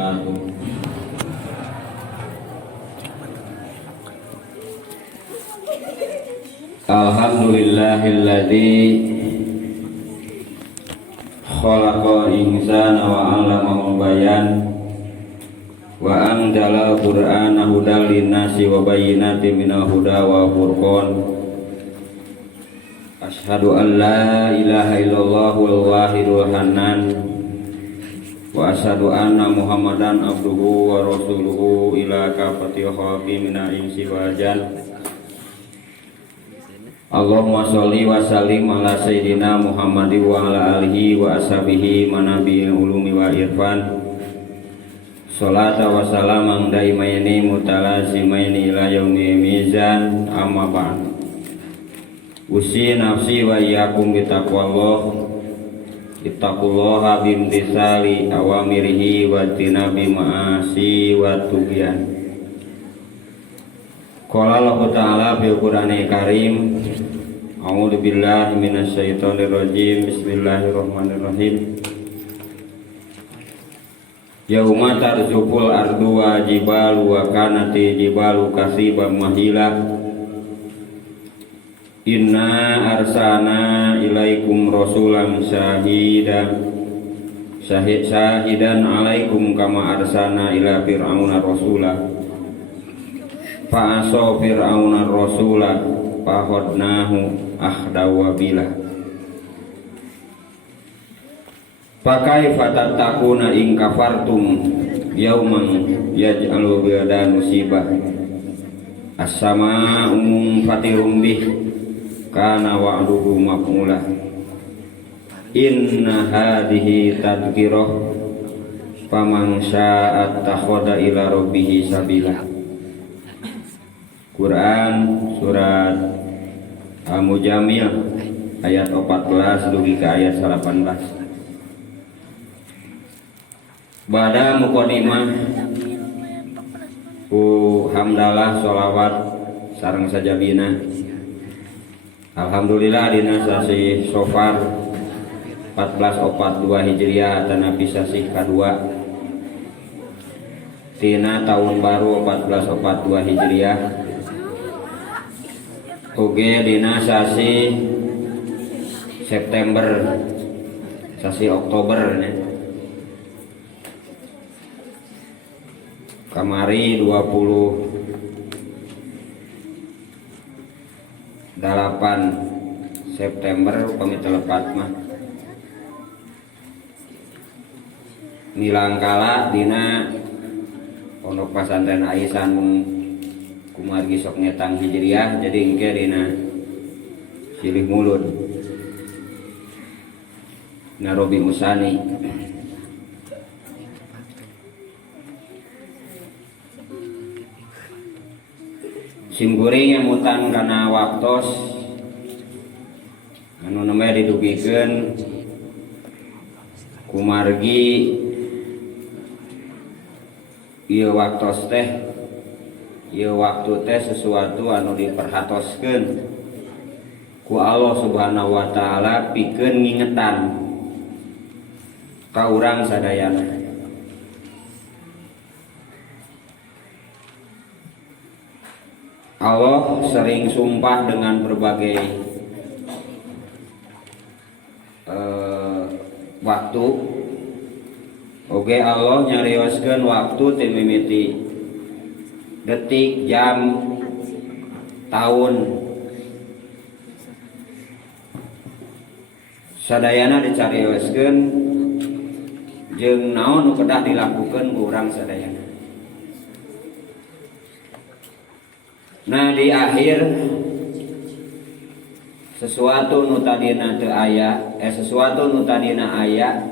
wabarakatuh. Alhamdulillahilladzi khalaqal insana wa 'allamahul bayan wa anzalal qur'ana hudal linnasi wa bayyinatin minal huda wa furqan. Asyhadu an la ilaha illallah wal wahidul hannan wa asyhadu anna muhammadan abduhu wa rasuluhu ila kafatil khalqi minal insi wal jan. Allahumma sholli wa sallim ala sayyidina Muhammadin wa ala alihi wa ashabihi manabiil ulumi wa irfan. Sholata wa salamang daimaini mutalazimaini ila yaumil mizan, amma ba'd. Usi nafsi wa iyyakum bitaqwallah. Ittaqullaha bimtisali awamirihi wa tinabi ma'asi wa tugyan. Qala Allah Ta'ala fil Qur'anil Karim. A'udzu billahi minasyaitonir rajim. Bismillahirrahmanirrahim. Yauma tarzuful ardu wa jibalu wa kanati jibalu kasiban mahila. Inna arsalna ilaikum rasulan syahidan alaikum kama arsalna ila fir'auna rasula. Fa'aso fir'auna rasula fahodnahu ahdawa bila. Pakai fatattakuna ing kafartum yauman yaj'alu bidan musibah. As-sama fatirum bih kana wa'duhu maf'ula. Inna hadhihi tadhkirah faman syaa'a takhadha ila rabbih sabila. Quran surat Al-Mujamil ayat 14 dugi ke ayat 18. Bada muqaddimah hamdalah sholawat sareng sajabina. Alhamdulillah dina sasi Safar 1442 Hijriah tanapi sasi kadua tina tahun baru 1442 Hijriah. Oge dina sasi September sasi Oktober nih. Kamari 28 September upami telepat mah nilangkala dina pondok pesantren Aisan kumargi sok ngetang Hijriah, jadi engke dina silih mulud Narobi Musani. Simkuring yang mutan karena waktos anu namanya didugikeun kumargi ieu waktos teh ieu waktu teh sesuatu anu diperhatoskeun ku Allah Subhanahu wa taala pikeun ngingetan ka urang sadayana. Allah sering sumpah dengan berbagai waktu. Oke, Allah nyarioskeun waktu teu mimiti detik, jam, tahun. Sadayana dicarioskeun jeung naon nu kedah dilakukeun ku urang sadayana. Nah di akhir sesuatu nu tadina teu aya sesuatu nu tadina aya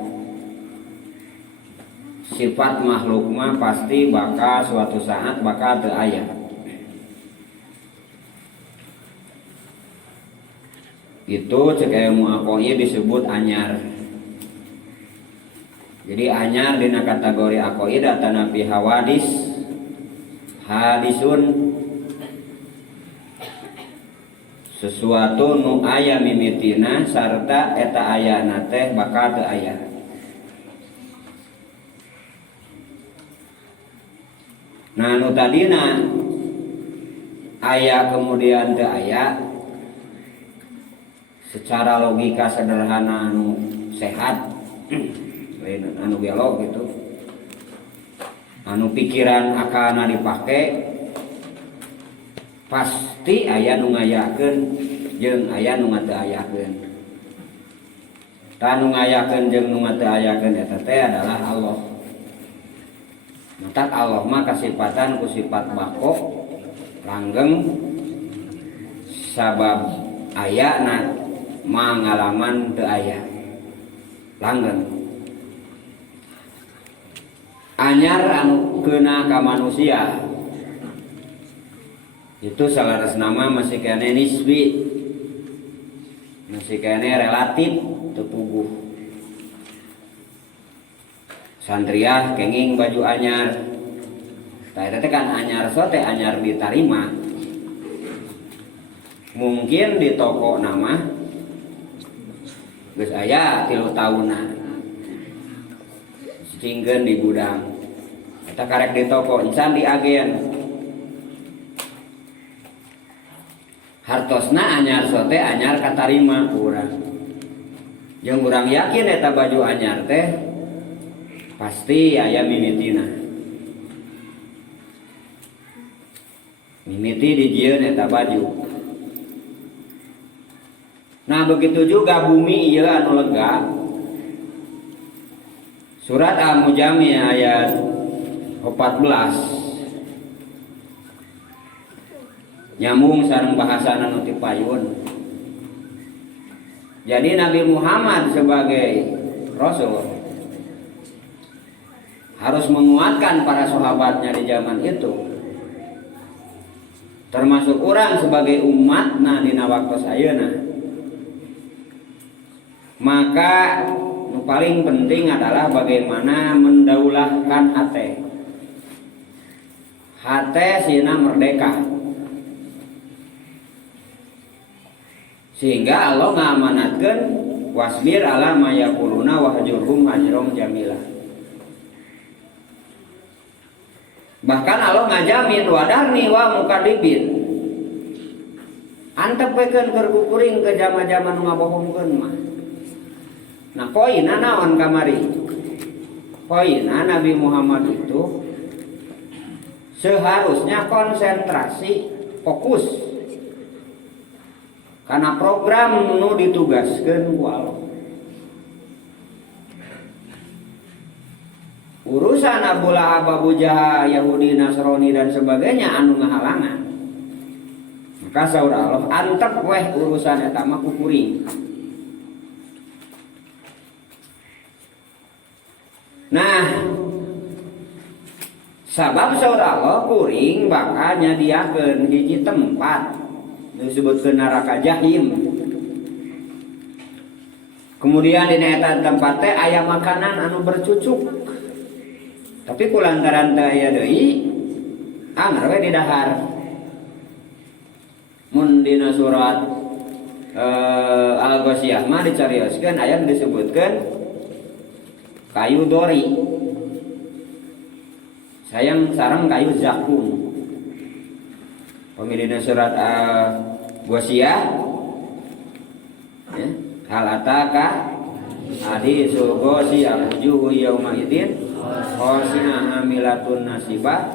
sifat makhluk mah pasti bakal suatu saat bakal teu aya. Itu cek ilmu aqoid disebut anyar. Jadi anyar dina kategori aqoid atanapi hawadis hadisun sesuatu nu aya mimitina sarta eta ayana teh bakal teu aya. Nah nu tadina aya kemudian teu aya secara logika sederhana anu sehat lain anu belok gitu, anu pikiran akalna dipake pasti aya nu ngayakeun jeung aya nu teu ayakeun. Tanu ngayakeun jeung nu teu ayakeun eta teh adalah Allah. Maka Allah mah kasipatan ku sifat bako langgeng sabab ayana mangalaman teu aya langgeng anyar anu keuna ka manusia itu salaras nama masih kene nisbi, masih kene relatif teu puguh. Santria kenging baju anyar, tah eta teh kan anyar sote anyar ditarima. Mungkin di toko nama geus aya 3 tahunan. Cingkeun di gudang. Eta karek di toko encan di agen. Hartosna anyar sote anyar katarima urang. Jeung urang yakin eta baju anyar teh pasti aya mimitina. Mimiti dijieun eta baju. Nah begitu juga bumi ieu anu lega. Surat Al-Mujami ayat 14 nyambung sareng bahasana nu ti payun. Jadi Nabi Muhammad sebagai Rasul harus menguatkan para sahabatnya di zaman itu, termasuk orang sebagai umatna dina waktu sayeuna. Maka yang paling penting adalah bagaimana mendaulahkan hati. Hati sina merdeka, sehingga Allah ngamanatkeun wasbir ala ma yaquluna wahjurhum hajron jamila. Bahkan Allah ngajamin wadarni wa mukadibin. Antepkeun keur kuring ke jama-jama nu ngabohongkeun mah. Nah poinna naon kamari? Poinna Nabi Muhammad itu seharusnya konsentrasi, fokus karena program nu ditugaskeun ku Allah. Urusan Abu Lahab, Abu Jahal, Yahudi, Nasrani dan sebagainya anu ngahalangan. Maka saur Allah antep weh urusan eta mah ku kuring. Nah, sabab saur Allah kuring bakal nyadiakeun hiji tempat disebutkeun neraka jahim. Kemudian dina eta tempat teh aya makanan anu bercucuk. Tapi kulantaran teu aya deui, anggar we di dahar. Mun dina surat Al-Ghasyiyah mah dicarioskeun aya disebutkeun kayu dori. Sayang sareng kayu zakum. Pemilihna surat Al-Ghasyiyah ya, hal ataka hadisul Ghasyiyah wujuhu yauma idzin khosina amilatun nasibah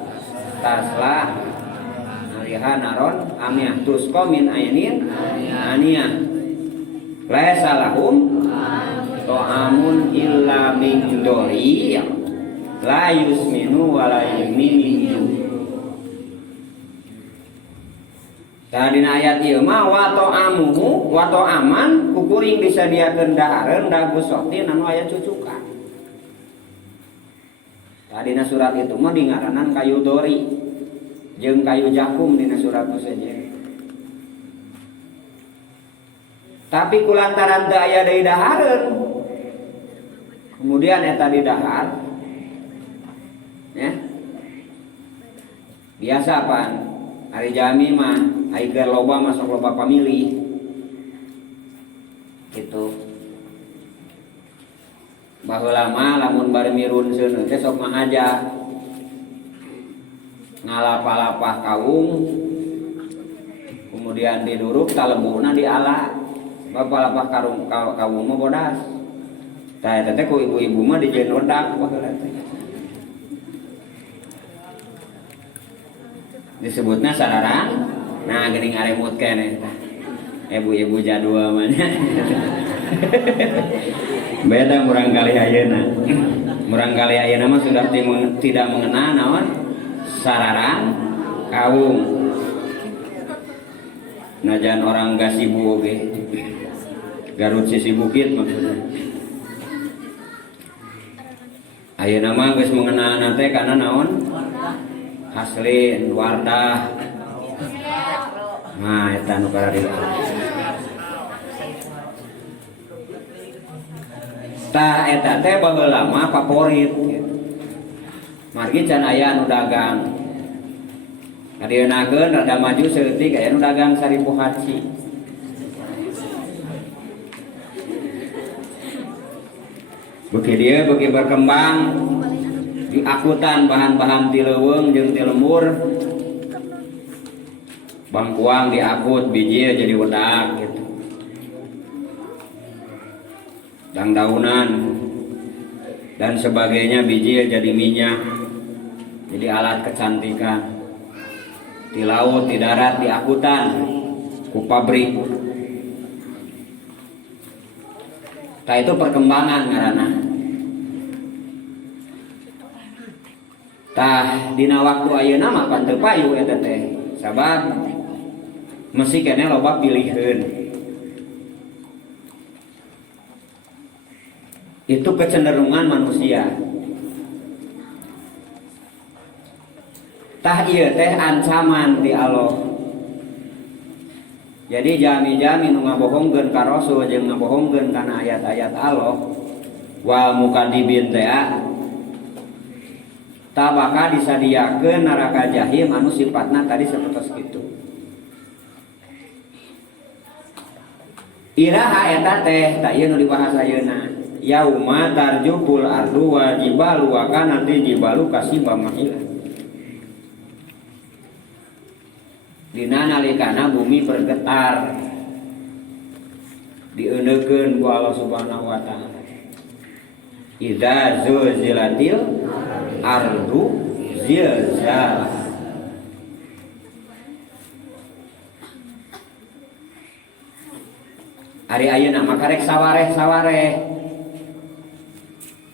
tasla aliha naron amiyah tusqa min ainin aniyah laisa lahum ta'amun illa min dori la yusminu wa la yughni. Tadina ayat ieu mah wa ta'amuhu wa ta'aman kukuring disadiakeun dahareun dagu sotin anu aya cucukan. Dina surat itu mah dingaranan kayu dori jeung kayu jakum dina surat nu sejen. Tapi kulantaran teu aya deui dahareun, kemudian eta di dahar ya biasa pan hari jami mah aya loba masuk loba pamilih gitu. Baheula mah lamun bari mirun seuneu teh sok mahaja. ngalapah-lapah kaung kemudian diduruk talembuna diala lapah-lapah kaung mah bodas tah eta teh ku ibu-ibu mah dijieun wedak baheula teh disebutna sararang nah geuning aremut keneh ibu-ibu jadul mah beda murang kali ayeuna mah sudah tidak mengenal naon sararang kaung najan orang gasibu oge Garut sisi bukit maksudnya ayeuna mah geus mengenal teh kana naon Haslin Wardah nah eta nu karari tah eta teh baheula mah favorit margi can aya nu dagang ngadienakeun rada maju seutik aya nu dagang saripu haci beuki dieu beuki berkembang diakutan bahan-bahan ti leuweung jeung ti lembur bangkuang diakut biji jadi wedak gitu dangdaunan dan sebagainya biji jadi minyak jadi alat kecantikan di laut di darat diakutan ku pabrik tah itu perkembangan ngaranna tah dina waktu ayeuna mah pan teu payu eta teh sabab mesti kene loba piliheun itu kecenderungan manusia tah ieu teh ancaman di Allah jadi jami-jami nu ngabohongkeun ka Rasul jeung ngabohongkeun kana ayat-ayat Allah wal mukadzibin teh tah bakal disadiakeun neraka jahim anu sifatna tadi sapertos kitu iraha eta teh tah ieu nu dibahas ayeuna yauma tarjuful ardu wa jibalu wa kanati jibalu kasiba mahila dina nalikana bumi bergetar dieunekeun ku Allah Subhanahu wa taala idza zulzilatil ardu zilzala ari ayeuna mah karek sawareh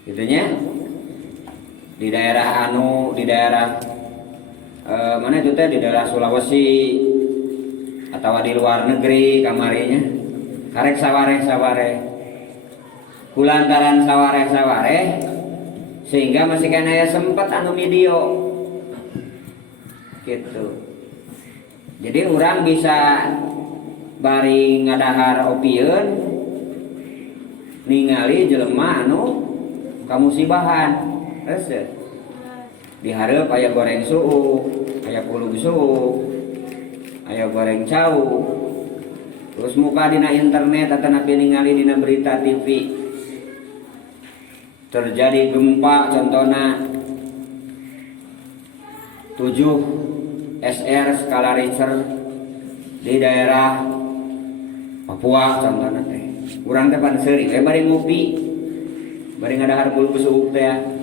gitu nya di daerah mana itu teh di daerah Sulawesi atau di luar negeri kamarinya karek sawareh kulantaran sawareh sehingga masih kena ya sempet anu video gitu jadi orang bisa bari ngadahar opieun ningali jelema anu kamusibahan rese dihareup aya goreng suuk aya pulug suuk aya goreng cau terus muka dina internet atau napi ningali dina berita TV terjadi gempa contohna 7 SR skala Richter di daerah Papua contohna teh urang teh pan seuri bari ngopi bari ngadahar pulug suuk teh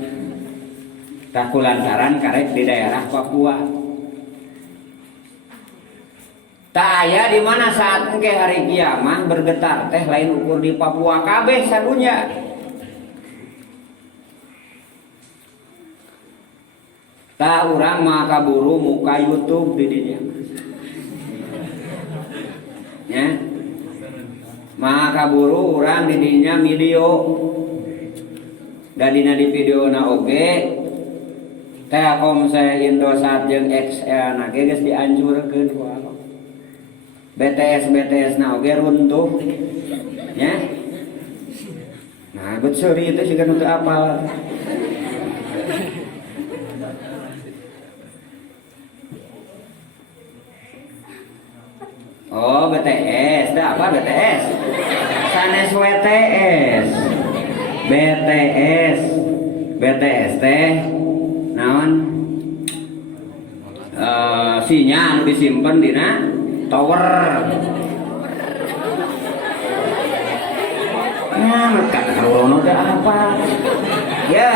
tah kulantaran karek di daerah Papua tak aya di mana saat engke hari kiamat bergetar teh lain ukur di Papua kabeh sadunya tak urang mah kaburu muka YouTube di dinya nya mah kaburu urang di dinya video dan dina di videona oge Telkomsel Indosat jeung XL na geus dianjurkeun ku Allah. BTS na oge runtuh. Nya. Nah, bet seuri teh siga nu teu apal. Oh, BTS. Da apa BTS? Sanes WTS. BTS teh naon sinya anu disimpen dina tower. Kata karulono teh apa? Ya,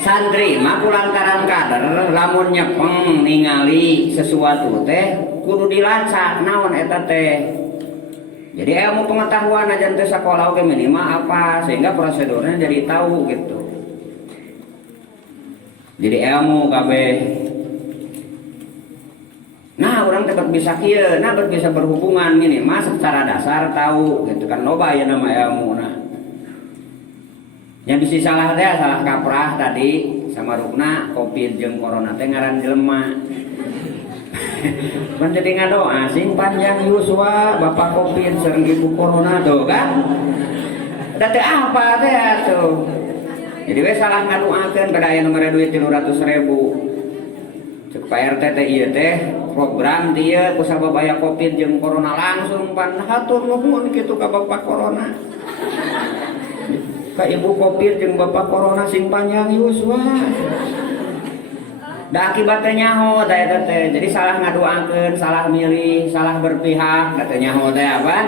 santri mah kulantaran kader lamun nyepeng ningali sesuatu teh kudu dilacak naon eta teh. Jadi ilmu pengetahuan aja teh sakola oge minimal apa sehingga prosedurnya jadi tahu gitu. Jadi ilmu kabeh. Nah, orang tetap bisa kieu, nah bisa berhubungan minimal secara dasar tahu gitu kan loba ya nama ilmu nah. Yang bisa salah teh salah kaprah tadi sama rukna Covid jeung corona teh ngaran jelema. Pan jadi ngadoa sing panjang yuswa Bapak Covid sareng Ibu Corona tuh kan. Da teh apa teh atuh. Jadi we salah ngadoakeun pada aya nomor duit 300.000. Cek Pak RT teh ieu teh program dia ku sababaya Covid jeung corona langsung pan hatur nuhun kitu ka Bapak Corona. Ka Ibu Covid jeung Bapak Corona sing panjang yuswa. Da akibatnya nyaho da eta teh. Jadi salah ngadoakeun, salah milih, salah berpihak katanya nyaho teh apa?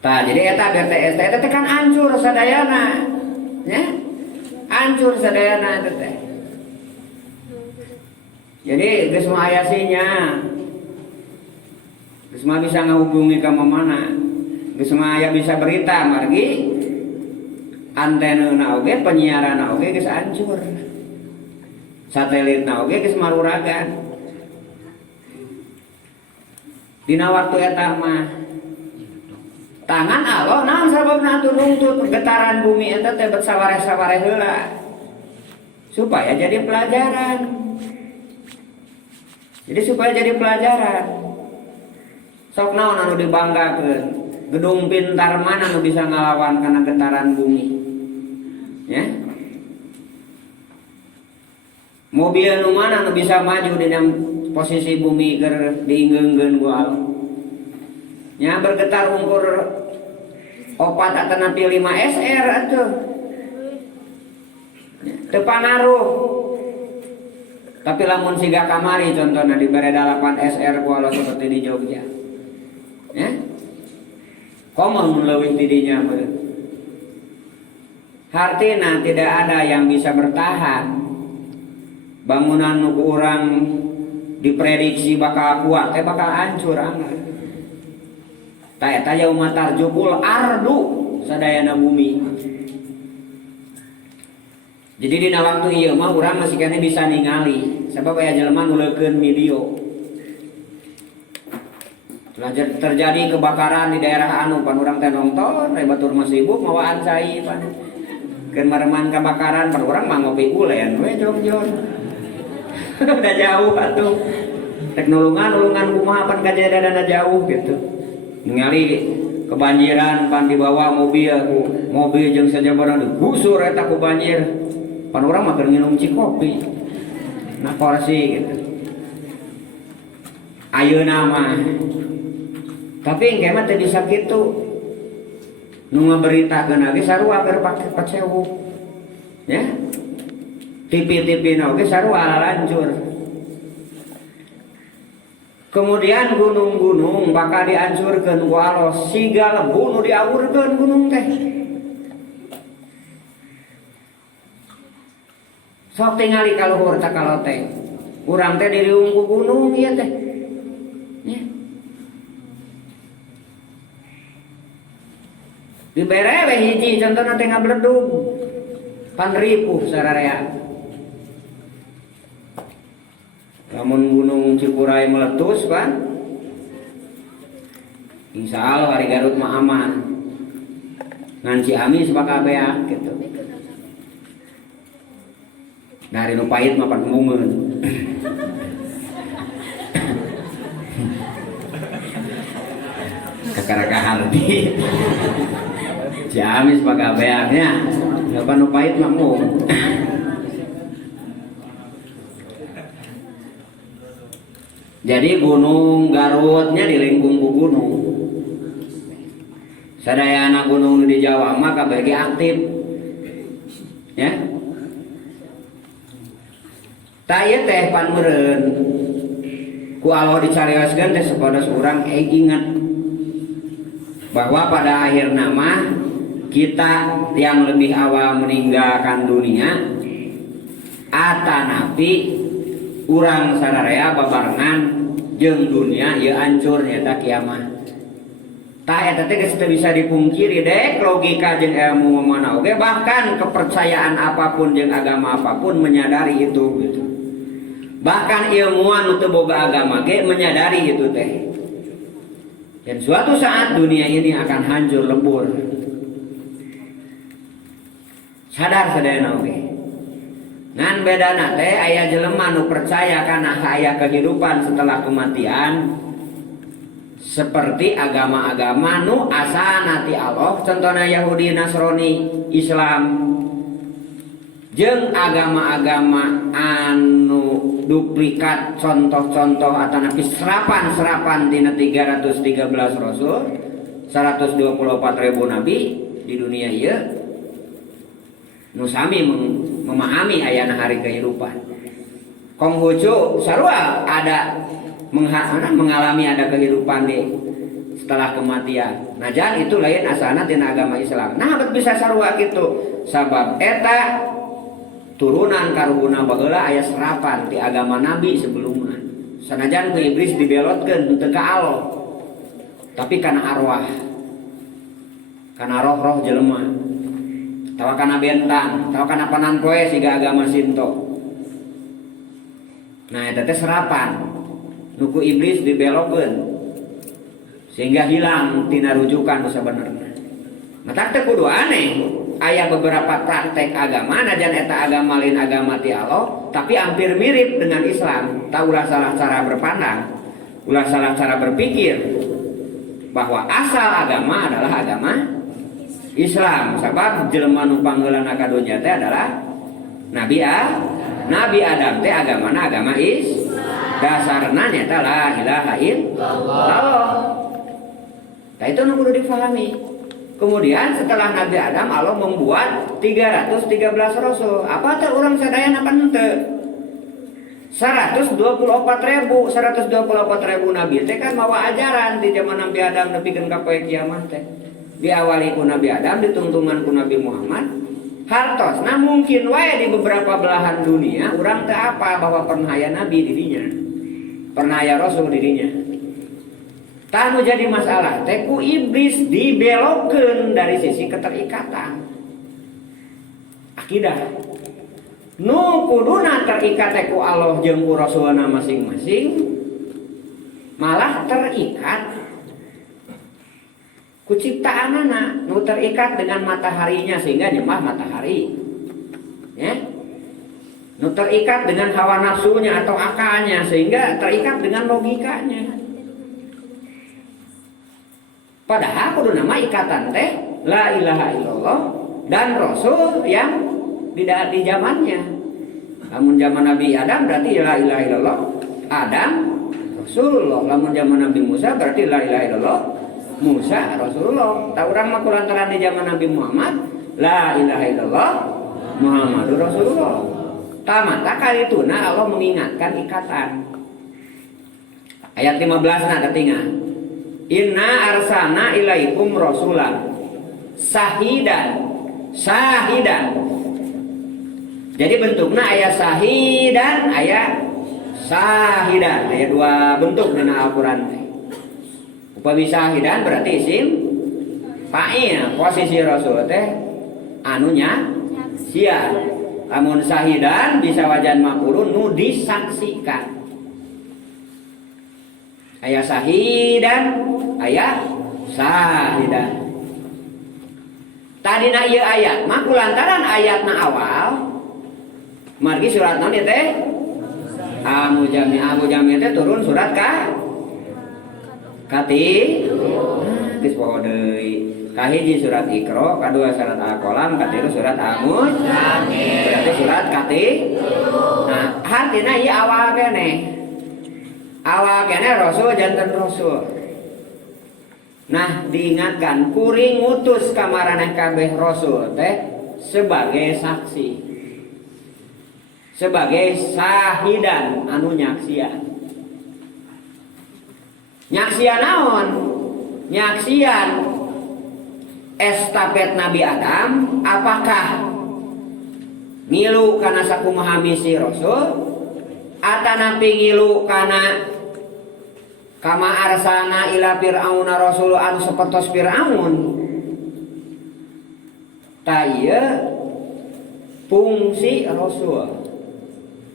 Tah jadi eta BTS teh eta teh kan hancur sadayana. Ya? Hancur sadayana eta teh. Jadi geus mah aya sinya. Geus mah bisa ngahubungi ka mana. Geus mah aya bisa berita margi antenna oge penyiaranna oge geus hancur. Satelitna oge geus maruragan. Dina waktu eta mah tangan Allah naon sababna atuh nuntut getaran bumi eta teh bet sawareh-sawareh heula. Supaya jadi pelajaran. Jadi supaya jadi pelajaran. Sok naon anu dibanggakeun? Gedung pintar mana anu bisa ngalawan kana getaran bumi? Ya? Mobil nu mana anu bisa maju dina posisi bumi keur diinggeungkeun ku Allah? Nya bergetar ungkur 4 atau 5 SR atuh. Teu panaruh. Tapi lamun siga kamari contohnya di bereda 8 SR kuala seperti di Jogja. Ya? Komon leuwih tidinya beul. Hartina tidak ada yang bisa bertahan. Bangunan nu urang diprediksi bakal kuat bakal hancur anggar. Ta eta yauma tarjubul ardu sadayana bumi. Jadi dina waktu ieu mah urang masih kene bisa ningali sabab aya jelema nuleukeun video. Terjadi kebakaran di daerah anu pan urang teh nonton aya batur mah sibuk mawaan cai pan. Keun mareman kebakaran pan urang mah ngopi ulen we jong-jong. Udah jauh atuh. Teknologi-nulungan kumaha pan kajadianna jauh gitu. Ningali kebanjiran pan di bawah mobil jeung sajabana digusur eta ku banjir. Pan urang mah keur nginum cikopi. Nah porsi gitu. Ayeuna mah. Tapi engke mah teu bisa kitu. Nu ngaberitakeun ge sarua keur pake pacewu. Ya. TV-TV-na oge sarua lancur. Kemudian gunung-gunung bakal dihancurkeun ku Allah, siga lebu nu diawurkeun gunung teh. Sok tingali ka luhur ta kaloteng. Urang teh diriung ku gunung ieu teh. Ya. Dibere we hiji contohna teh ngabledug. Pan ripuh sararea. Lamun gunung Cikuray meletus kan, insya Allah hari Garut mah aman. Ngan Ciamis bakal beak gitu. Dari nu pahit mah pan mungeun. Kakarakahan di Ciamis bakal beaknya. Pan nu pahit mah mungeun. Jadi gunung Garutnya dilingkung ku gunung. Sadayana gunung di Jawa mah kabeh aktif. Ya. Ta ieu teh pan meureun ku Allah dicarioskeun teh sapodos urang ingat bahwa pada akhir nama kita yang lebih awal meninggalkan dunia atanapi urang sadaya babarengan jeung dunia ieu hancur nyata kiamat. Tah eta teh geus teu bisa dipungkiri dek, logika jeung ilmu mana oge, bahkan kepercayaan apapun jeung agama apapun menyadari itu gitu. Bahkan ilmuwan nu teu boga agama ge menyadari itu teh. Dan suatu saat dunia ini akan hancur lebur. Sadar sadayana oge. Ngan bedana teh aya jelema nu percaya kana aya kehidupan setelah kematian. Seperti agama-agama nu asana ti Allah, contohna Yahudi, Nasrani, Islam, jeung agama-agama anu duplikat contoh-contoh atanapi serapan-serapan dina 313 rasul, 124.000 nabi di dunia ieu nu sami memahami ayana hari kehidupan. Konghucu sarua ada mengalami ada kehidupan di setelah kematian. Najan itu lain asana tina agama Islam. Nah, bisa sarua kitu. Sabab eta turunan karuhuna bageula aya serapan di agama Nabi sebelumnya. Sanajan ku iblis dibelotkeun teu ka Allah. Tapi kana arwah. Kana roh-roh jelema. Tawa kana bentang, tawa kana pananpoe siga agama Sinto. Nah, eta teh serapan. Nuku iblis dibelokkeun sehingga hilang tina rujukan sabenerna. Mata teh kudu aneh, aya beberapa praktek agama najan eta agama lain agama ti Allah, tapi hampir mirip dengan Islam. Ta ulah salah cara berpandang, ulah salah cara berpikir bahwa asal agama adalah agama Islam. Sabab jelema nu panggeulana ka dunya teh adalah Nabi Adam teh agamana agama Islam. Dasarna nyata la ilaha illallah. Nah itu nu kudu difahami. Kemudian setelah Nabi Adam Allah membuat 313 rasul. Apa teh urang sadayana pan teu? 124.000 nabi teh kan mawa ajaran di zaman Nabi Adam nepikeun ka poe kiamat teh. Diawali ku Nabi Adam, ditungtungan ku Nabi Muhammad. Hartosna mungkin wae di beberapa belahan dunia urang teu apa bahwa pernah aya nabi di dinya. Pernah aya rasul dirinya. Tanu jadi masalah teh ku iblis dibelokkeun dari sisi keterikatan akidah. Nu kuduna terikat teh ku Allah jeung ku rasulna masing-masing, malah terikat ku ciptaanana nu terikat dengan mataharinya sehingga nyembah matahari. Ya. Nu terikat dengan hawa nafsunya atau akalnya sehingga terikat dengan logikanya. Padahal kudu nama ikatan teh la ilaha illallah dan rasul yang tidak di zamannya. Lamun zaman Nabi Adam berarti la ilaha illallah Adam Rasulullah. Lamun zaman Nabi Musa berarti la ilaha illallah Musa Rasulullah. Ta urang mah kulantaran di zaman Nabi Muhammad la ilaha illallah Muhammadur Rasulullah. Tamata kali itu Allah mengingatkan ikatan. Ayat 15 ada tinggal. Inna arsalna ilaikum rasulan sahidan. Jadi bentuknya ayat sahidan, ayat sahidan. Ayat dua bentuk dalam Al-Quran. Upawi sahidan berarti isim fa'il, posisi rasul teh anunya sia. Amun sahidan bisa wajan maf'ulun nu disaksikan. Ayat sahidan, ayat sahidan. Tadina ieu ayat mah kulantaran ayatna awal margi surat naon ieu teh? Al-Mujami teh turun surat kati geus poho deui. Kahiji surat Iqra, kadua surat Al-Qalam, katilu surat Al-Mujami. Berarti surat kati. Nah, artina ieu awal keneh. Awal keneh rasul janten rasul. Nah, diingatkan kuring ngutus ka maraneh kabeh rasul teh sebagai saksi. sebagai sahidan anu nyaksian. Nyaksian naon? Nyaksian estafet Nabi Adam, apakah ngilu kana sakumaha misi Rasul atanapi ngilu kana kama arsana ila fir'auna rasul anu sapertos Fir'aun. Ta ieu fungsi Rasul.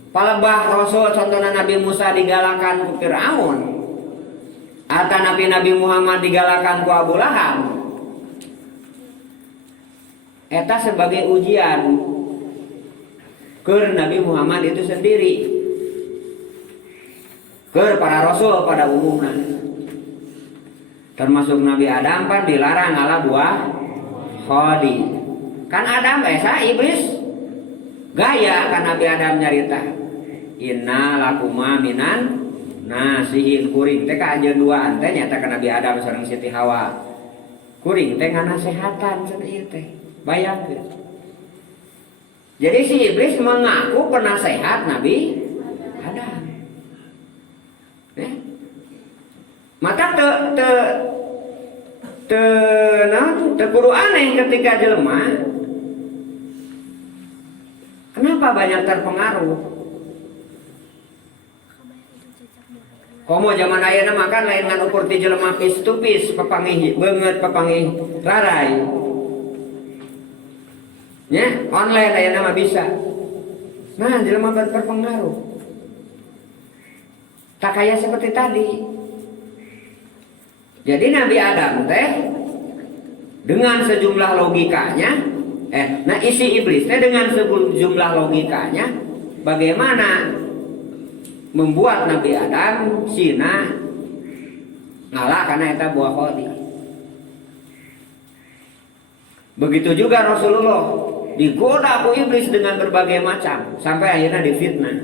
Palebah Rasul contohna Nabi Musa digalakan ku Fir'aun, atanapi Nabi Muhammad digalakan ku Abu Lahab. Eta sebagai ujian keur Nabi Muhammad itu sendiri, keur para rasul pada umumnya. Termasuk Nabi Adam kan dilarang ala buah khodi. Kan Adam esa iblis gaya kan Nabi Adam nyarita. Inna lakuma minan nasihin kuring teh ka anjeun duaan teh nyata ka Nabi Adam sareng Siti Hawa. Kuring teh nganasehatan cenah ieu teh. Bayangkeun. Jadi si iblis mengaku penasehat Nabi Adam. Maka kudu aneh ketika jelema. Kenapa banyak terpengaruh? Komo zaman ayeuna makan lain ngan ukur ti jelema pis tu pis papangih beungeut papangih rarai. Ya, online ayeuna mah bisa. Nah, jelema berpengaruh. Tak kaya seperti tadi. Jadi Nabi Adam teh dengan sejumlah logikanya, nah isi iblis teh dengan sejumlah logikanya, bagaimana membuat Nabi Adam sina ngalah karena eta buah khodi. Begitu juga Rasulullah digoda ku iblis dengan berbagai macam sampai akhirnya difitnah.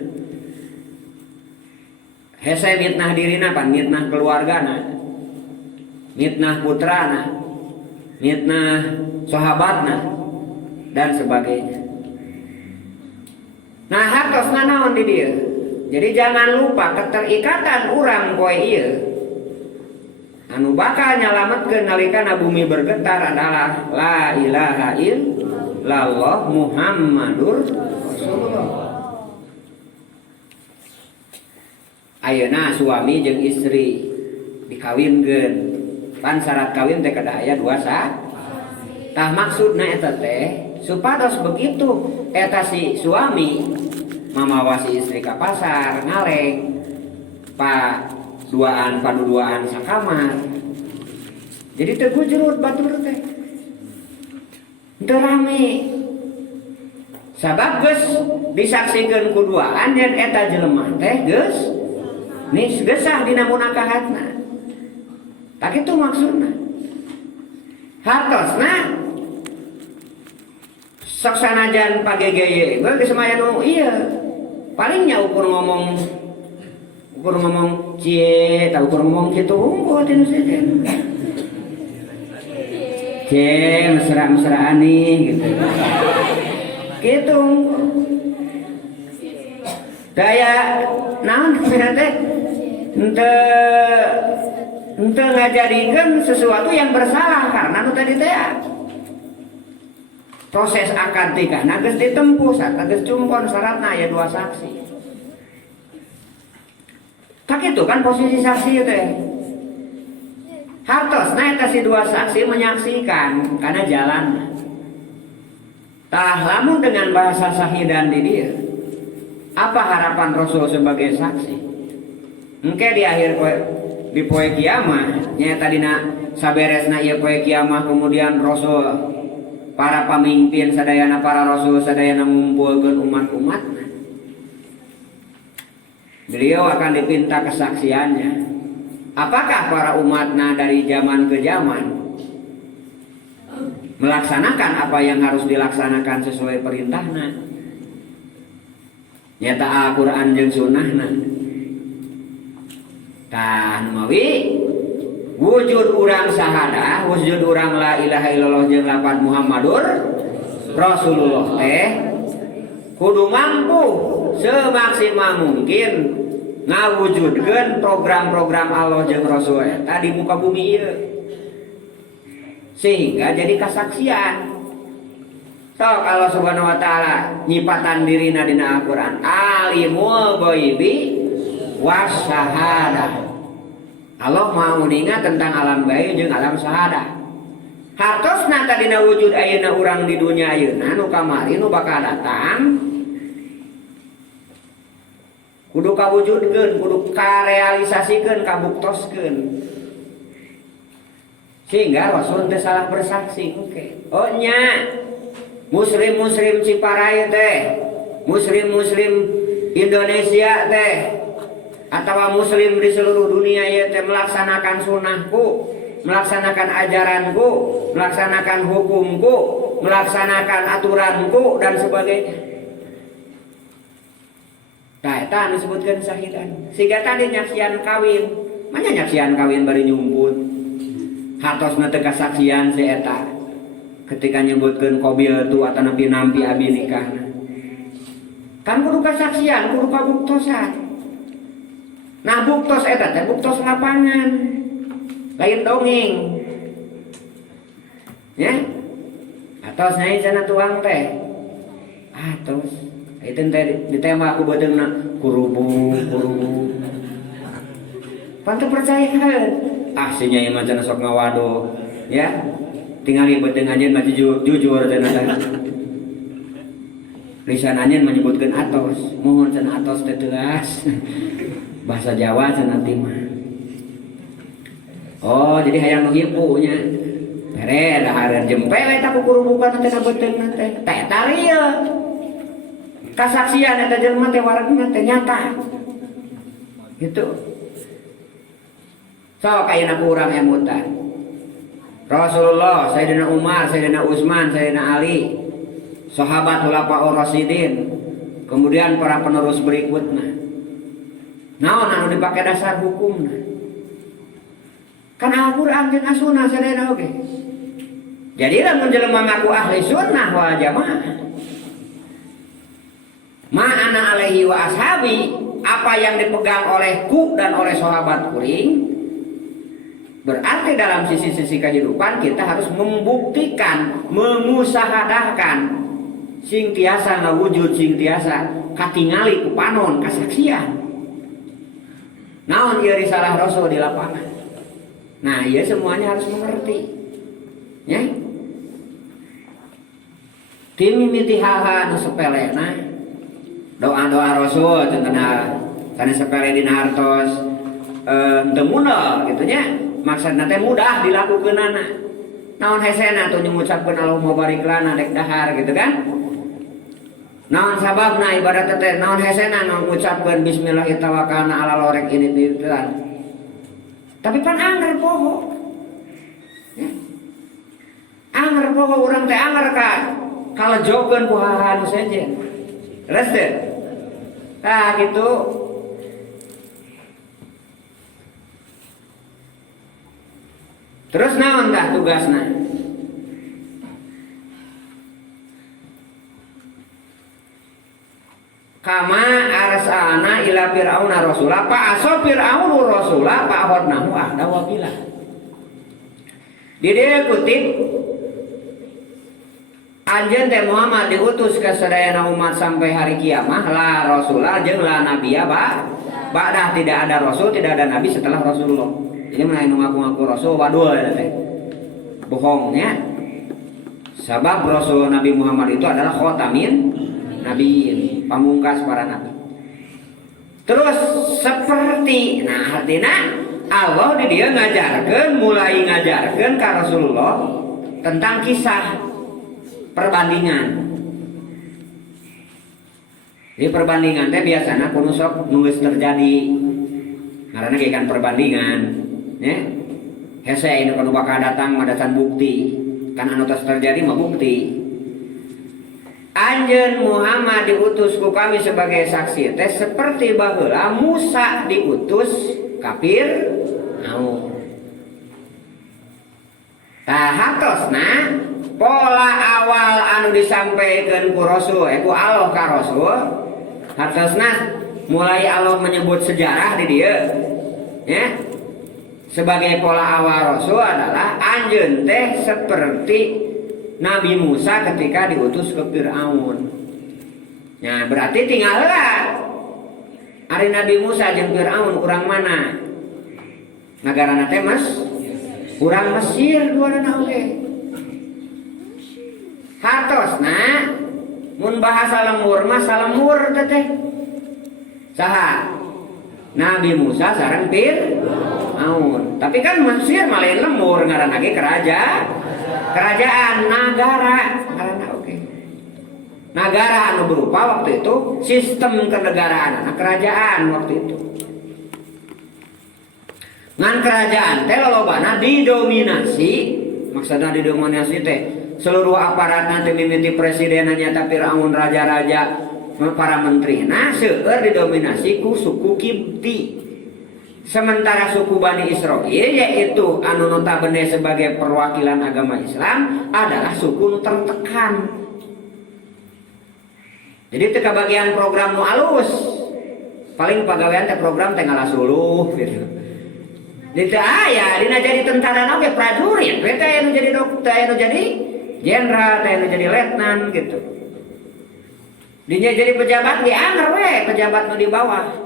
Hese mitnah dirina pan mitnah keluargana, mitnah putrana, mitnah sahabatna dan sebagainya. Nah hartosna naon di dieu. Jadi jangan lupa keterikatan urang poe ieu anu bakal nyalametkeun nalika bumi bergetar adalah la ilaha illallah Muhammadur Rasulullah. Ayeuna suami jeung istri dikawinkeun, pan syarat kawin teh kada aya dua sah. Tah maksudna eta teh supados begitu eta si suami mamawa si istri ka pasar ngaleng paduduaan sakamar. Jadi teu gujrut batur teh. Teu rame. Sabab geus disaksikeun ku duaan yen eta jelema teh geus gesah dina munakahatna. Tak itu maksudna. Hartosna sok sanajan pagegeye geus semaya nu ieu. Palingnya ukur ngomong cie, tak ukur ngomong kitu unggul tinu sejen. Cie, mesra-mesraan nih gitu. Gitu. Daya naon teh ente ngajadikeun sesuatu yang bersalah karena nu tadi teh proses akad nikahna geus ditempuh sarta geus cumpon syaratna aya dua saksi. Tak itu kan posisi saksi teh. Hartosna eta si dua saksi menyaksikan karena jalan. Tah lamun dengan bahasa sahidan di dieu. Apa harapan Rasul sebagai saksi? Engke di akhir di poe kiamah nya tadina saberesna ieu poe kiamah kemudian Rasul para pemimpin sadayana para rasul sadayana ngumpulkeun umat-umatna. Beliau akan dipinta kesaksiannya. Apakah para umatna dari zaman ke zaman melaksanakan apa yang harus dilaksanakan sesuai perintahna? Nyata Al-Quran jeung sunnahna. Tah mawi wujud urang sahadah, wujud urang la ilaha illallah jeung lapan Muhammadur Rasulullah teh kudu mampu semaksimal mungkin ngawujudkeun program-program Allah jeung Rasul eta di muka bumi ieu. Sehingga jadi kesaksian. Sok Allah Subhanahu wa taala nyipatan dirina dina Al-Qur'an, alimul ghaibi wasyahadah. Allah mau ningat tentang alam gaib jeung alam syahadah. Hartosna tadina wujud ayeuna urang di dunia ayeuna nu kamari nu bakal datang kudu kawujudkeun, kudu karealisasikeun, kabuktoskeun. Sehingga Rasul teh salah bersaksi. Oh nya muslim-muslim Ciparai teh, muslim-muslim Indonesia teh, atau muslim di seluruh dunia ya teh melaksanakan sunnahku, melaksanakan ajaranku, melaksanakan hukumku, melaksanakan aturanku dan sebagainya. Nah, eta disebutkan syahidan. Siga tadi nyaksian kawin, mana nyaksian kawin bari nyumput. Hartosna teh kasaksian si eta. Ketika nyebutkan kobil tu atau nampi abi nikahna kan kudu kasaksian, kudu kabuktosan. Nah buktos eta teh buktos lapangan lain dongeng ya. Atos nyai cenah tuang teh atos itu teh ditembak ku beutengna kurubu pantu percaya si nyai mah cenah sok ngawado ya. Tinggal beuteng anjeun mah jujur cenah. Lisan anjeun menyebutkeun atos, mohon cenah atos teh teuas. Bahasa Jawa cenah teh mah. Oh, jadi hayang nu hipu nya. Bere dahareun jempe we eta ku kurubukan teh beutengna teh. Teh tarieu. Kasaksian eta jelema teh waregna teh nyata. Gitu. Sok ayeuna urang emutan. Rasulullah, Sayyidina Umar, Sayyidina Utsman, Sayyidina Ali, sahabat khulafaur rasyidin, kemudian para penerus berikutnya. Naon anu dipake dasar hukumna? Kan Al-Qur'an jeung As-Sunnah sadayana oge. Jadi lamun jelema ngaku ahli sunnah wal jamaah, ma ana alaihi wa ashabi, apa yang dipegang olehku dan oleh sahabat kuring, berarti dalam sisi-sisi kehidupan kita harus membuktikan, memusahadahkan sing tiasa ngawujud, sing tiasa katingali ku panon kasaksian. Naon ieu risalah Rasul di lapangan. Nah, ieu semuanya harus mengerti. Ya. Timimiti hal-hal anu sepelena, doa-doa Rasul cenah kana sepele dina hartos teu munal gitu nya. Maksudna teh mudah dilakukeunana. Naon hesena tuh ngucapkeun Allahumma barik lana dek dahar gitu kan? Naon sababna ibarat teh naon hesena naon ngucapkeun bismillah tawakkalna ala lorek ini dieutan. Tapi pan anger poho. Ya. Anger poho urang teh anger ka kalejokeun ku hal-hal anu sejen. Terus teh. Tah gitu. Terus naon dah tugasna? Kama arsalna ila fir'auna rasula fa aso fir'aunu rasula fa ahodnahu ahda wa bila. Di dieu kutip anjeun teh Muhammad diutus ka sadayana umat sampai hari kiamat la rasula jeung la nabiya ba'dah tidak ada rasul, tidak ada nabi setelah Rasulullah. Ini mana yang ngaku-ngaku Rasul wadul ya teh bohongnya. Sebab Rasul Nabi Muhammad itu adalah khotamin nabiin, pamungkas para nabi. Terus seperti nah artinya Allah di dia ngajarkan, mulai ngajarkan ke Rasulullah tentang kisah perbandingan. Jadi perbandingan teh biasanya kudu sok nunggu terjadi. Karena kan perbandingan ya, hese ini kalau bakal datang madasan bukti, kan anu tos terjadi mah bukti. Anjeun Muhammad diutus ku kami sebagai saksi teh seperti baheula Musa diutus kafir Fir'aun. Tah hatosna pola awal anu disampaikan ku Rasul ku Allah ka Rasul Hartosna mulai Allah menyebut sejarah di dia ya. Sebagai pola awal Rasul adalah anjeun teh seperti Nabi Musa ketika diutus ke Fir'aun. Ya, berarti tinggal lah. Ari Nabi Musa jeung Fir'aun urang mana? Nagarana teh Mas? Urang Mesir duana oge. Hartosna mun bahasa lemur mah salemur teh. Saha? Nabi Musa sareng Fir'aun. Tapi kan Mesir mah lain lemur ngaranna ge kerajaan negara ngaranna oge. Negara anu berupa waktu itu sistem kenegaraan kerajaan waktu itu. Ngan kerajaan teh lolobana didominasi, maksudna didominasi teh seluruh aparat nanti mimiti presidenannya tapi Fir'aun raja-raja para menteri. Nah, seueur didominasi ku suku Kipti. Sementara suku Bani Israil yaitu anu notabene sebagai perwakilan agama Islam adalah suku tertekan. Jadi teka bagian program nu alus. Paling pagawean teh program teh ngalasuluh gitu. Dita aya dina jadi tentara oge prajurit, we teh anu jadi dokter, anu jadi jenderal, teh anu jadi letnan gitu. Dinya jadi pejabat dianger we, pejabat nu di bawah.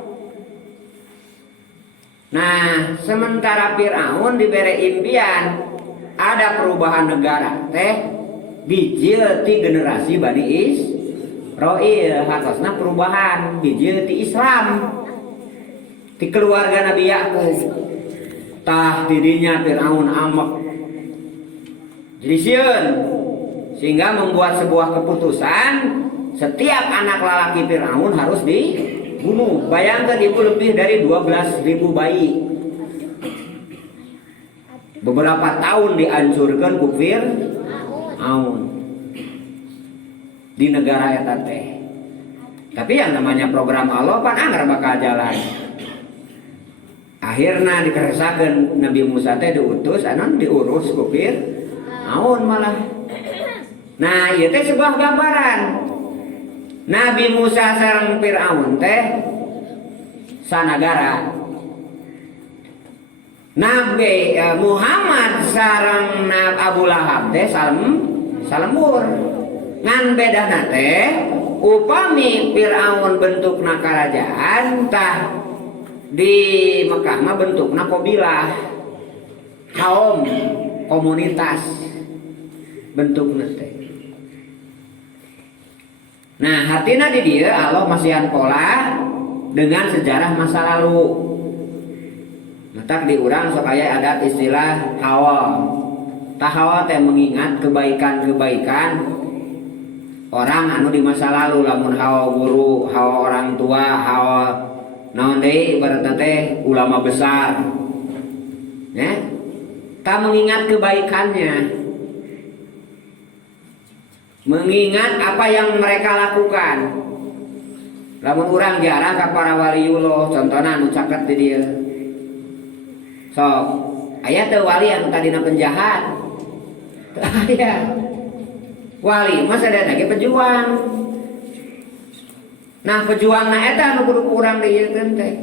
Nah, sementara Fir'aun diberi impian ada perubahan negara teh bijil ti generasi Bani Israil hartosna perubahan bijil ti Islam ti keluarga Nabi Yakub. Tah didinya Fir'aun amek jadi sieun sehingga membuat sebuah keputusan setiap anak lelaki Fir'aun harus dibunuh. Bayangkan itu lebih dari 12.000 bayi. Beberapa tahun dihancurkan ku Fir'aun di negara eta teh. Tapi yang namanya program Allah pan anggar bakal jalan. Akhirnya dikeresakeun Nabi Musa teh diutus anon diurus ku Fir'aun malah. Nah, ieu teh sebuah gambaran. Nabi Musa sareng Fir'aun teh sanagara. Nabi Muhammad sareng Abu Lahab teh salemur. Ngan bedana teh upami Fir'aun bentukna kerajaan tah di Mekah mah bentukna qabilah. Kaum komunitas bentukna teh. Nah, hatina di dia Allah masihan pola dengan sejarah masa lalu. Matak diurang supaya ada istilah hawa. Tahawa teh mengingat kebaikan-kebaikan orang anu di masa lalu, lamun hawa guru, hawa orang tua, hawa naon deui ibaratna teh ulama besar. Ya. Ta mengingat kebaikannya. Mengingat apa yang mereka lakukan. Lamun urang jarang ka para waliullah, contohna anu caket di dieu. Sok, aya teu wali anu tadina penjahat. Aya. Wali mah sadayana ge pejuang. Nah, pejuangna eta anu kudu urang dieukeun teh.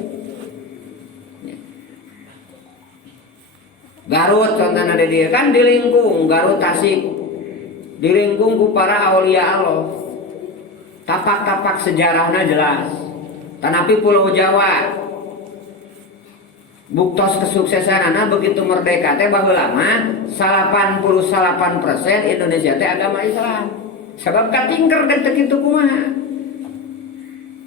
Garut contohna di dieu kan dilingkung Garut Tasik. Dilingkung ku para aulia Allah. Tapak-tapak sejarahnya jelas. Tanapi Pulau Jawa buktos kesuksesanana begitu merdeka teh baheula mah 88% Indonesia teh agama Islam. Sabab katingker teh kitu kumaha.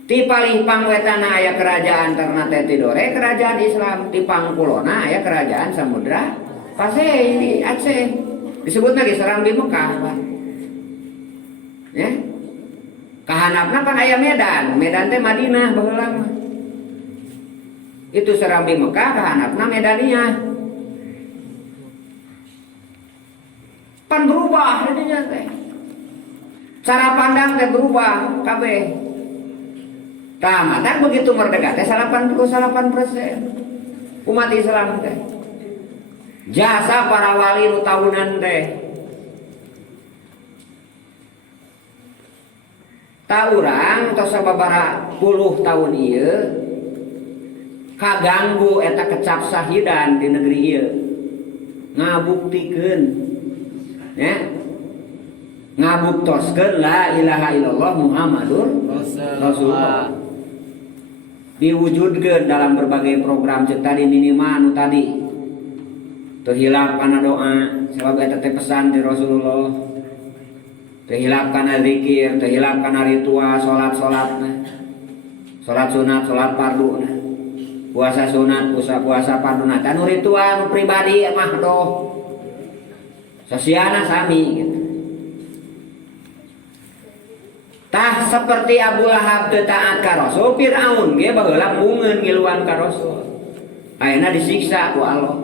Ti palih pangwetana aya kerajaan Ternate Tidore kerajaan Islam, di pangkulona aya kerajaan Samudra Pasai di Aceh. Disebutna ge Serambi Mekah, Pak. Ya. Kahanapna kan aya Medan, Medan teh Madinah baheula mah. Itu Serambi Mekah, kahanapna Medaniyah. Pan berubah dinya teh. Cara pandang teh berubah kabeh. Tamatan begitu merdeka teh 88% umat Islam teh. Jasa para wali nu tahunan teh. Ta urang tos sababaraha puluh tahun ieu kaganggu eta kecap sahidan di negeri ieu. Ngabuktikeun ya. Ngabuktoskeun la ilaha illallah Muhammadur Rasulullah. Diwujudkeun dalam berbagai program cek tadi minimal anu tadi. Teu hilap kana doa, sabab eta teh pesan di Rasulullah. Teu hilap kana zikir, teu hilap kana ritual salat-salatna. Salat sunat, salat fardu. Puasa sunat, puasa fardu. Anu ritual anu pribadi mah doh. Sasiana sami gitu. Tah seperti Abu Lahab teu taat ka Rasul, Firaun ge baheula mungeun ngiluan ka Rasul. Ayeuna disiksa ku Allah.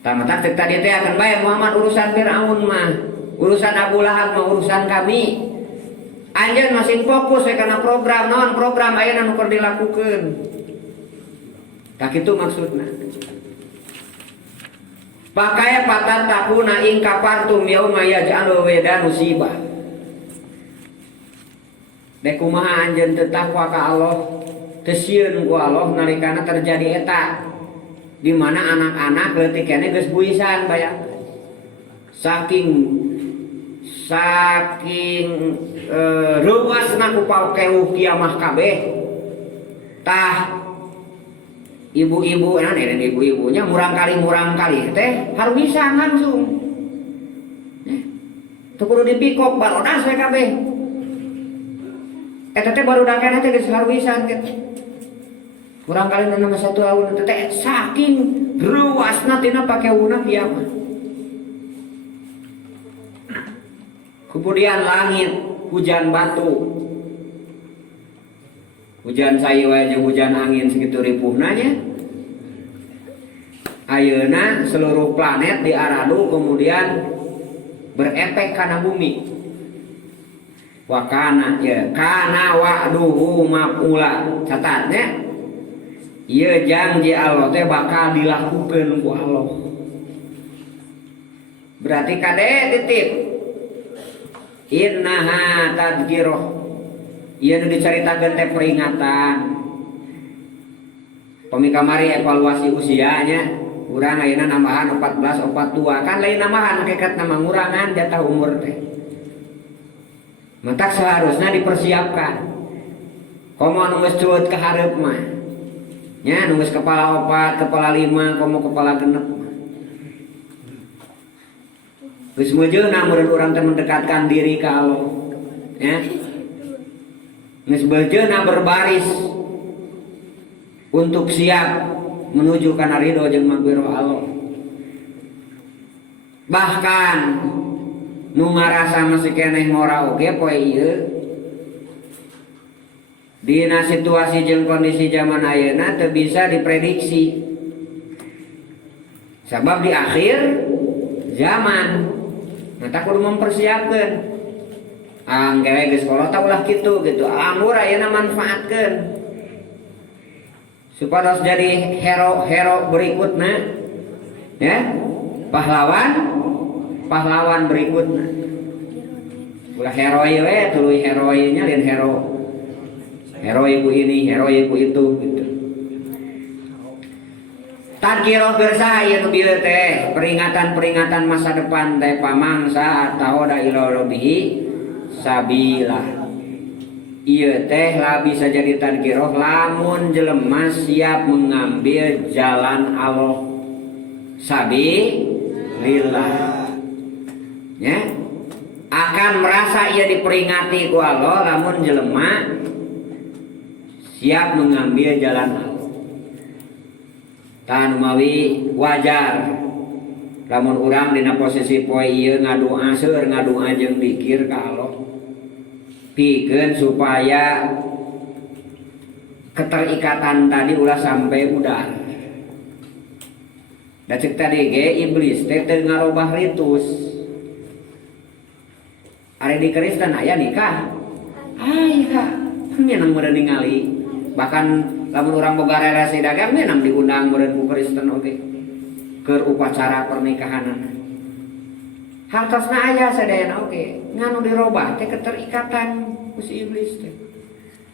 Tah matak tadi teh akan bae Muhammad urusan Firaun mah, urusan Abu Lahab mah urusan kami. Anjeun masih fokus we kana program, naon program ayeuna nu keur dilakukeun. Tah kitu maksudna. Pakaya patat takuna ing kafartum yauma yaj'alul weda musibah. Dek kumaha anjeun teu takwa ka Allah, teu sieun ku Allah nalikana terjadi eta. Di mana anak-anak leutik keneh geus buisan bayang. Saking ruasna ku pakeuh kiamah kabeh. Tah ibu-ibu ibu-ibunya murang kali teh haruisan langsung. Teu kudu dipikok barodas we kabeh. Eta teh barudak kana teh geus haruisan gitu. Kurang kali nama satu awun teh saking ruasna tina pakeuna kiamah. Kemudian langit hujan batu. Hujan sayu wae jeung hujan angin segitu ripuhna nya. Ayeuna seluruh planet diaradu kemudian berefek kana bumi. Wakana ya kana wa'duhu maf'ula. Catatnya ieu janji Allah teh bakal dilakukeun ku Allah. Berarti kade titip innaha tadhkirah. Ieu nu dicaritakeun teh peringatan. Pami kamari evaluasi usianya urang ayeuna nambahan 14 42 kan lain nambahan hakikat nama ngurangan jatah umur teh. Mentak seharusnya dipersiapkan. Komo anu geus cueut ka hareup mah. Nya anu geus kepala 4, kepala 5, komo kepala 6. Geus meujeuna meureun urang teh mendekatkan diri ka Allah. Ya. Geus meujeuna berbaris untuk siap menuju kana ridho jeung maghfirah Allah. Bahkan nu ngarasa masih keneh ngora oge poe ieu dina situasi jeung kondisi zaman ayeuna teu bisa diprediksi. Sabab di akhir zaman mata kudu mempersiapkeun. Anggewe geus kolot ulah kitu anggur ayeuna manfaatkeun. Supados jadi hero berikutna ya. Pahlawan berikutnya. Ulah heroi we tuluy heroinya lain hero. Heroi ku ini, heroi ku itu gitu. Tadkirah gersa ieu nu bieu teh peringatan-peringatan masa depan teh pamangsa tahoda ila rabbih sabila. Ieu teh lah bisa jadi tadkirah lamun jelema siap mengambil jalan Allah. Sabilillah. Ya, akan merasa ia diperingati ku Allah lamun jelema siap mengambil jalan Allah. Tan mawi wajar lamun urang dina posisi poe ieu ngadoa seueur ngadoa jeung zikir ka Allah. Pikeun supaya keterikatan tadi ulah sampai udar. Da cek tadi ge iblis teh teu ngarobah ritus. Ari di Kristen aya nikah. Aya, menang meureun ningali. Bahkan lamun urang boga relasi dagang menang diundang meureun ku Kristen oge. Keur upacara pernikahan. hartosna aya sadayana oge nganu dirobah teh keterikatan ku si iblis teh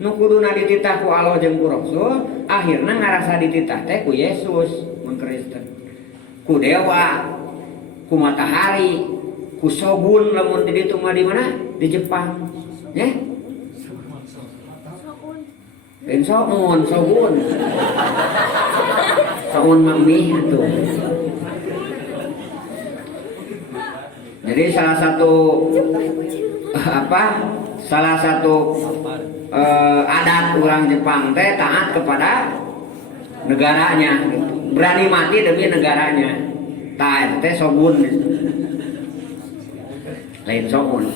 nu kuduna dititah ku Allah jeung ku Rasul akhirna ngarasa dititah teh ku Yesus mun Kristen ku dewa ku matahari ku Shogun lamun di ditu mah di mana di Jepang nya Shogun mami itu. Jadi salah satu adat orang Jepang teh taat kepada negaranya, berani mati demi negaranya. Taat teh shogun, lain shogun.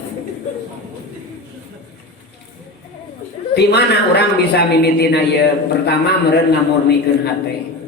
Di mana orang bisa mimitina ya pertama meureun ngamurnikeun hate.